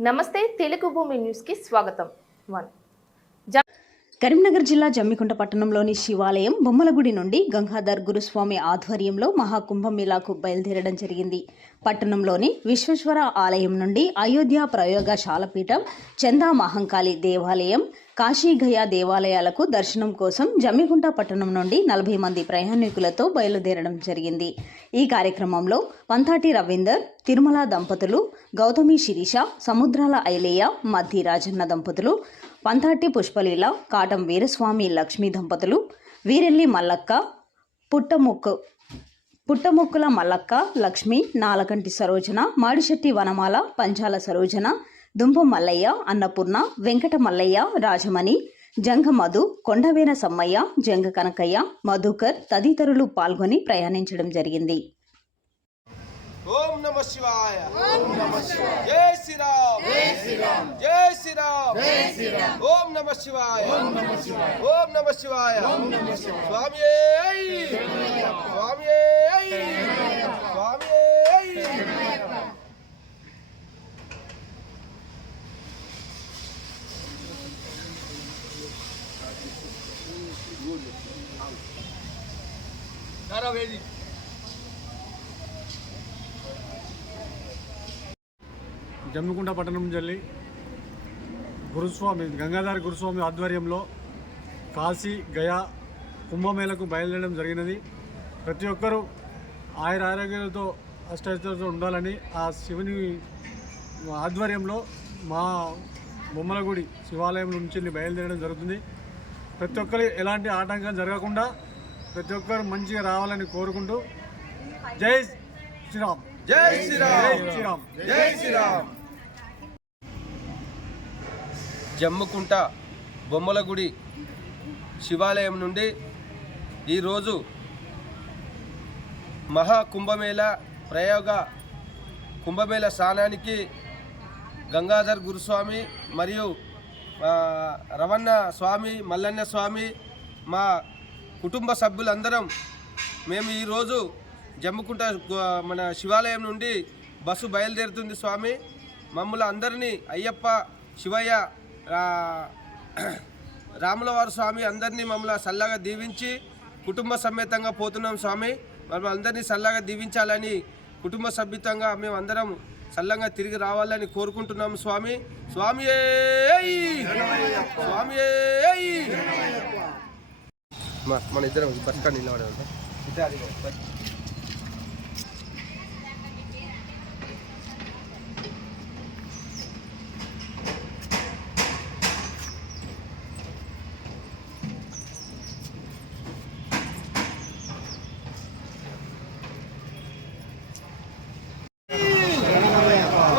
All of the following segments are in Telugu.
నమస్తే తెలుగు భూమి న్యూస్కి స్వాగతం. వన్. కరీంనగర్ జిల్లా జమ్మికుంట పట్టణంలోని శివాలయం బొమ్మలగుడి నుండి గంగాధర్ గురుస్వామి ఆధ్వర్యంలో మహాకుంభమేళాకు బయలుదేరడం జరిగింది. పట్టణంలోని విశ్వేశ్వర ఆలయం నుండి అయోధ్య ప్రయోగశాల పీఠం చందా మహంకాళి దేవాలయం కాశీగయ దేవాలయాలకు దర్శనం కోసం జమ్మికుంట పట్టణం నుండి నలభై మంది ప్రయాణికులతో బయలుదేరడం జరిగింది. ఈ కార్యక్రమంలో పంతాటి రవీందర్ తిరుమల దంపతులు గౌతమి శిరీష సముద్రాల ఐలేయ మద్ది రాజన్న దంపతులు పంతాటి పుష్పలీల కాటం వీరస్వామి లక్ష్మీ దంపతులు వీరెల్లి మల్లక్క పుట్టముక్కు పుట్టముక్కుల మల్లక్క లక్ష్మి నాలకంటి సరోజన మాడిశెట్టి వనమాల పంచాల సరోజన దుంప మల్లయ్య అన్నపూర్ణ వెంకట మల్లయ్య రాజమణి జంగ మధు కొండవేన సమ్మయ్య జంగ కనకయ్య మధుకర్ తదితరులు పాల్గొని ప్రయాణించడం జరిగింది. ఓం నమ శివాయ. జై శ్రీరామ్. జై శ్రీరామ్. ఓం నమ శివాయ. ఓం నమ శివాయ. స్వామి స్వామి స్వామి జమ్మికుంట పట్టణం జల్లి గురుస్వామి గంగాధర గురుస్వామి ఆధ్వర్యంలో కాశీ గయా కుంభమేళకు బయలుదేరడం జరిగినది. ప్రతి ఒక్కరూ ఆయుర ఆరోగ్యాలతో అష్టైశ్వర్యాలతో ఉండాలని ఆ శివుని ఆధ్వర్యంలో మా బొమ్మలగుడి శివాలయం నుంచి బయలుదేరడం జరుగుతుంది. ప్రతి ఒక్కరు ఎలాంటి ఆటంకం జరగకుండా ప్రతి ఒక్కరు మంచిగా రావాలని కోరుకుంటూ జై శ్రీరామ్. జై జై శ్రీరామ్ శ్రీరామ్. జై శ్రీరామ్. జమ్ముకుంట బొమ్మల గుడి శివాలయం నుండి ఈరోజు మహా కుంభమేళ ప్రయోగ కుంభమేళ స్నానానికి గంగాధర్ గురుస్వామి మరియు రవణ స్వామి మల్లన్న స్వామి మా కుటుంబ సభ్యులందరం మేము ఈరోజు జమ్ముకుంట మన శివాలయం నుండి బస్సు బయలుదేరుతుంది స్వామి. మమ్మల్ని అందరినీ అయ్యప్ప శివయ్య రాములవారి స్వామి అందరినీ మమ్మల్ని చల్లగా దీవించి కుటుంబ సమేతంగా పోతున్నాం స్వామి. మమ్మల్ని అందరినీ చల్లగా దీవించాలని కుటుంబ సభ్యుతంగా మేము అందరం చల్లంగా తిరిగి రావాలని కోరుకుంటున్నాము స్వామి. స్వామి స్వామి మన ఇద్దరం బస్ స్టాండ్ నిలబడాలి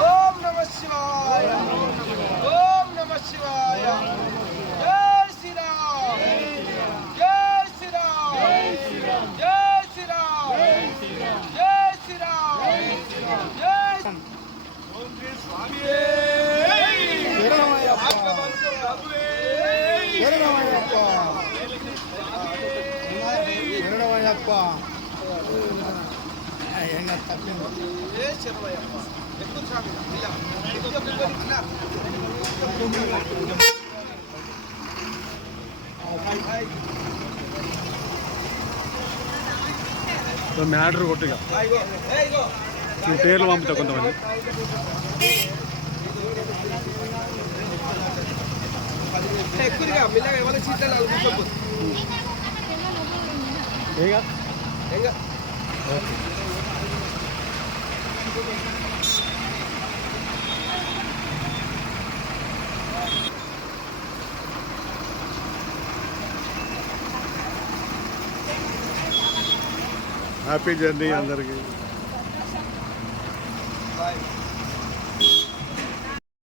ఓం నమ శివాయ ఓం నమ శివాయ జై శ్రీరామ్ జై శ్రీరామ్ జై శ్రీరామ్ జై శ్రీరామ్ జై ఓం శ్రీ స్వామి భగవంతు ప్రభువే ఎక్కువ ఇలా. మ్యాటర్ కొట్టుగా ఇగో ఏ ఇగో. ఈ పేర్లు పంపుతా కొంతమంది. ఎక్కువగా మెల్లగా ఎవరి సీట్లలో వాళ్ళు కూర్చోపోదు ఏగా ఇంకా హ్యాపీ జర్నీ అందరికీ బాయ్